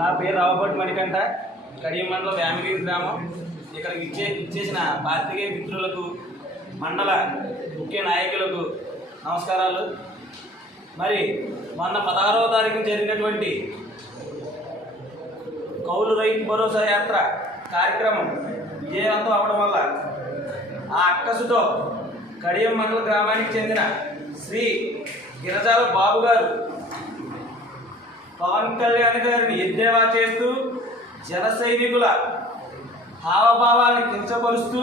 నా పేరు రావుపట్ మణికంఠ కడియం మండలం వేమగిరి గ్రామం. ఇక్కడ ఇచ్చే ఇచ్చేసిన పార్టీకే మిత్రులకు మండల ముఖ్య నాయకులకు నమస్కారాలు. మరి మొన్న పదహారవ తారీఖున జరిగినటువంటి కౌలు రైతు భరోసా యాత్ర కార్యక్రమం విజయవంతం అవడం వల్ల ఆ అక్కసుతో కడియం మండల గ్రామానికి చెందిన శ్రీ గిరజాల బాబు గారు పవన్ కళ్యాణ్ గారిని ఎద్దేవా చేస్తూ జన సైనికుల హావభావాన్ని కించపరుస్తూ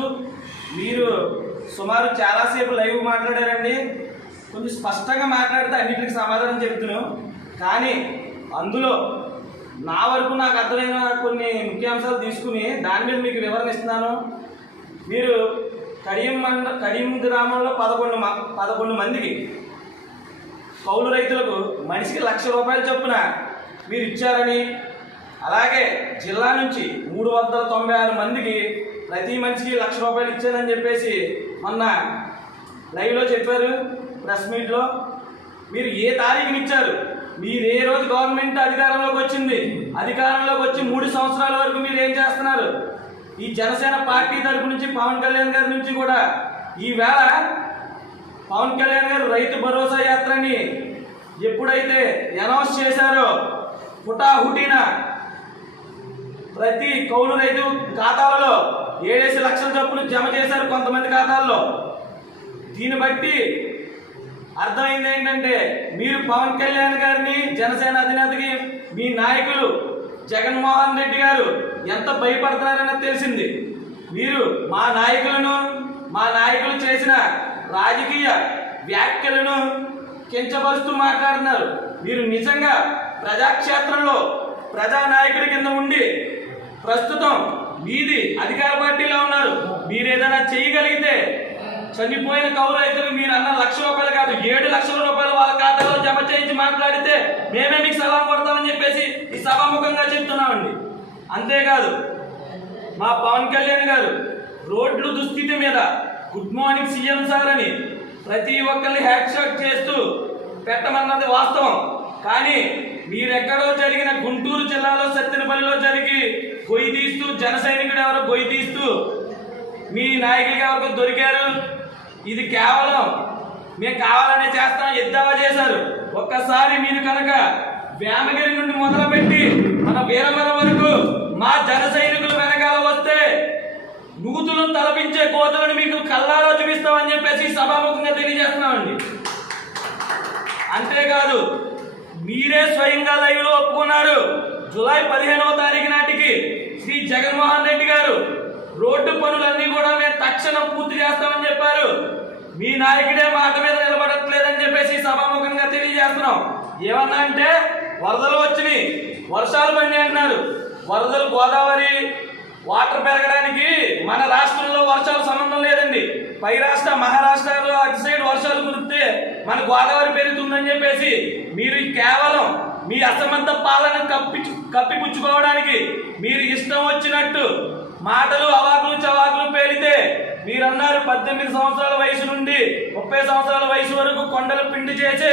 మీరు సుమారు చాలాసేపు లైవ్ మాట్లాడారండి. కొంచెం స్పష్టంగా మాట్లాడితే అన్నింటికి సమాధానం చెప్తున్నాం. కానీ అందులో నా వరకు నాకు అర్థమైన కొన్ని ముఖ్యాంశాలు తీసుకుని దాని మీద మీకు వివరణ ఇస్తున్నాను. మీరు కడియం మండ కడియం గ్రామంలో పదకొండు మ పదకొండు మందికి కౌలు రైతులకు మనిషికి లక్ష రూపాయల చొప్పున మీరు ఇచ్చారని అలాగే జిల్లా నుంచి మూడు వందల తొంభై ఆరు మందికి ప్రతి మనిషికి లక్ష రూపాయలు ఇచ్చారని చెప్పేసి మొన్న లైవ్లో చెప్పారు ప్రెస్ మీట్లో. మీరు ఏ తారీఖుని ఇచ్చారు? మీరు ఏ రోజు గవర్నమెంట్ అధికారంలోకి వచ్చింది? అధికారంలోకి వచ్చి మూడు సంవత్సరాల వరకు మీరు ఏం చేస్తున్నారు? ఈ జనసేన పార్టీ తరపు నుంచి పవన్ కళ్యాణ్ గారి నుంచి కూడా ఈవేళ పవన్ కళ్యాణ్ గారు రైతు భరోసా యాత్రని ఎప్పుడైతే అనౌన్స్ చేశారో హుటాహుటిన ప్రతి కౌలు రైతు ఖాతాలలో ఏడేసి లక్షల డబ్బులు జమ చేశారు కొంతమంది ఖాతాల్లో. దీన్ని బట్టి అర్థమైంది ఏంటంటే మీరు పవన్ కళ్యాణ్ గారిని జనసేన అధినేతకి మీ నాయకులు జగన్మోహన్ రెడ్డి గారు ఎంత భయపడుతున్నారన్నది తెలిసింది. మీరు మా నాయకులను మా నాయకులు చేసిన రాజకీయ వ్యాఖ్యలను కించపరుస్తూ మాట్లాడుతున్నారు. మీరు నిజంగా ప్రజాక్షేత్రంలో ప్రజానాయకుడి కింద ఉండి ప్రస్తుతం మీది అధికార పార్టీలో ఉన్నారు. మీరు ఏదైనా చేయగలిగితే చనిపోయిన కౌలు రైతులు మీరు అన్న లక్ష రూపాయలు కాదు ఏడు లక్షల రూపాయలు వాళ్ళ ఖాతాలో జమ చేయించి మాట్లాడితే మేమే మీకు సలాం కొడతామని చెప్పేసి ఈ సభాముఖంగా చెప్తున్నామండి. అంతేకాదు మా పవన్ కళ్యాణ్ గారు రోడ్లు దుస్థితి మీద గుడ్ మార్నింగ్ సీఎం సార్ అని ప్రతి ఒక్కరిని హ్యాక్ షాక్ చేస్తూ పెట్టమన్నది వాస్తవం. కానీ మీరెక్కడో జరిగిన గుంటూరు జిల్లాలో సత్తెనపల్లిలో జరిగి గొయ్యి తీస్తూ జన సైనికుడు ఎవరో గొయ్యి తీస్తూ మీ నాయకులకి ఎవరికో దొరికారు? ఇది కేవలం మేము కావాలనే చేస్తాం ఎద్దావా చేశారు? ఒక్కసారి మీరు కనుక వేమగిరి నుండి మొదలుపెట్టి మన వీరవరం వరకు మా జన సైనికులు వెనకాల వస్తే నూతులను తలపించే కోతలను మీకు కల్లారా చూపిస్తామని చెప్పేసి సభాముఖంగా తెలియజేస్తున్నామండి. అంతేకాదు మీరే స్వయంగా లైవ్లో ఒప్పుకున్నారు. జూలై పదిహేనవ తారీఖు నాటికి శ్రీ జగన్మోహన్ రెడ్డి గారు రోడ్డు పనులన్నీ కూడా మేము తక్షణం పూర్తి చేస్తామని చెప్పారు. మీ నాయకుడే మాట మీద నిలబడట్లేదని చెప్పేసి సభాముఖంగా తెలియజేస్తున్నాం. ఏమన్నా అంటే వరదలు వచ్చినాయి వర్షాలు పడినాయి అంటున్నారు. వరదలు గోదావరి వాటర్ పెరగడానికి మన రాష్ట్రంలో వర్షాలు సంబంధం లేదండి. పై రాష్ట్ర మహారాష్ట్రలో అటు సైడ్ వర్షాలు కురిస్తే మన గోదావరి పెరుగుతుందని చెప్పేసి మీరు కేవలం మీ అసమంత పాలన కప్పి కప్పిపుచ్చుకోవడానికి మీరు ఇష్టం వచ్చినట్టు మాటలు అవాకులు చవాకులు పేలితే మీరన్నారు పద్దెనిమిది సంవత్సరాల వయసు నుండి ముప్పై సంవత్సరాల వయసు వరకు కొండలు పిండి చేసే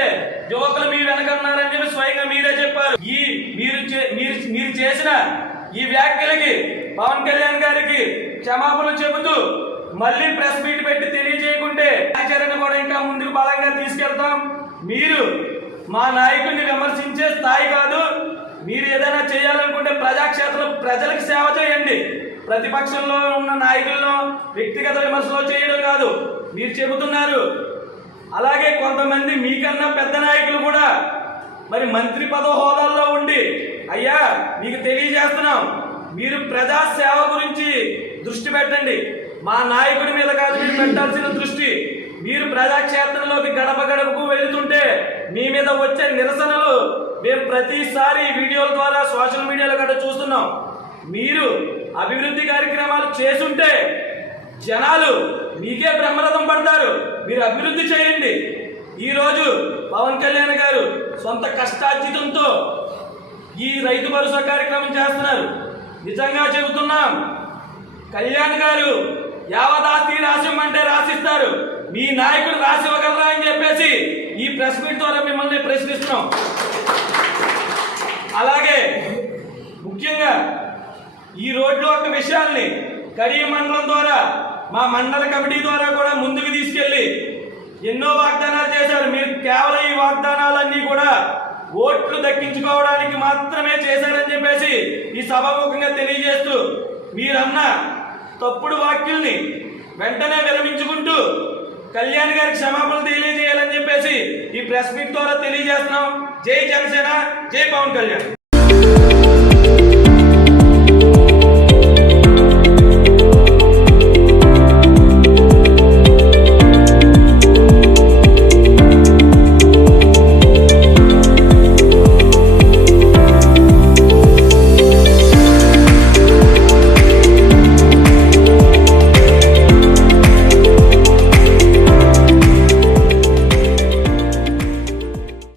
యువకులు మీ వెనకన్నారని చెప్పి స్వయంగా మీరే చెప్పారు. ఈ మీరు చే- మీరు మీరు చేసిన ఈ వ్యాఖ్యలకి పవన్ కళ్యాణ్ గారికి క్షమాపణలు చెబుతూ మళ్ళీ ప్రెస్ మీట్ పెట్టి తెలియజేయకుంటే ఆచరణ కూడా ఇంకా ముందుకు బలంగా తీసుకెళ్తాం. మీరు మా నాయకుడిని విమర్శించే స్థాయి కాదు. మీరు ఏదైనా చేయాలనుకుంటే ప్రజాక్షేత్రం ప్రజలకు సేవ చేయండి. ప్రతిపక్షంలో ఉన్న నాయకులను వ్యక్తిగత విమర్శలు చేయడం కాదు. మీరు చెబుతున్నారు. అలాగే కొంతమంది మీకన్నా పెద్ద నాయకులు కూడా మరి మంత్రి పదవ హోదాల్లో ఉండి అయ్యా మీకు తెలియజేస్తున్నాం. మీరు ప్రజా సేవ గురించి దృష్టి పెట్టండి. మా నాయకుడి మీద కాదు మీరు పెట్టాల్సిన దృష్టి. మీరు ప్రజాక్షేత్రంలోకి గడప గడపకు వెళుతుంటే మీ మీద వచ్చే నిరసనలు మేము ప్రతిసారి వీడియోల ద్వారా సోషల్ మీడియాలో గట్రా చూస్తున్నాం. మీరు అభివృద్ధి కార్యక్రమాలు చేసుంటే జనాలు మీకే బ్రహ్మరథం పడతారు. మీరు అభివృద్ధి చేయండి. ఈరోజు పవన్ కళ్యాణ్ గారు సొంత కష్టార్జితంతో ఈ రైతు భరోసా కార్యక్రమం చేస్తున్నారు. నిజంగా చెబుతున్నాం కళ్యాణ్ గారు యావదాస్తి రాసిమ్మంటే రాసిస్తారు. మీ నాయకుడు రాసి ఇవ్వగలరా అని చెప్పేసి ఈ ప్రెస్ మీట్ ద్వారా మిమ్మల్ని ప్రశ్నిస్తున్నాం. అలాగే ముఖ్యంగా ఈ రోడ్లో ఒక విషయాల్ని కడియ మండలం ద్వారా మా మండల కమిటీ ద్వారా కూడా ముందుకు తీసుకెళ్ళి ఎన్నో వాగ్దానాలు చేశారు. మీరు కేవలం ఈ వాగ్దానాలన్నీ కూడా ఓట్లు దక్కించుకోవడానికి మాత్రమే చేశారని చెప్పేసి ఈ సభాముఖంగా తెలియజేస్తూ మీరన్నా తప్పుడు వాక్యుల్ని వెంటనే విరమించుకుంటూ కళ్యాణ్ గారికి క్షమాపణలు తెలియజేయాలని చెప్పేసి ఈ ప్రెస్ మీట్ ద్వారా తెలియజేస్తున్నాం. జై జనసేన జై పవన్ కళ్యాణ్.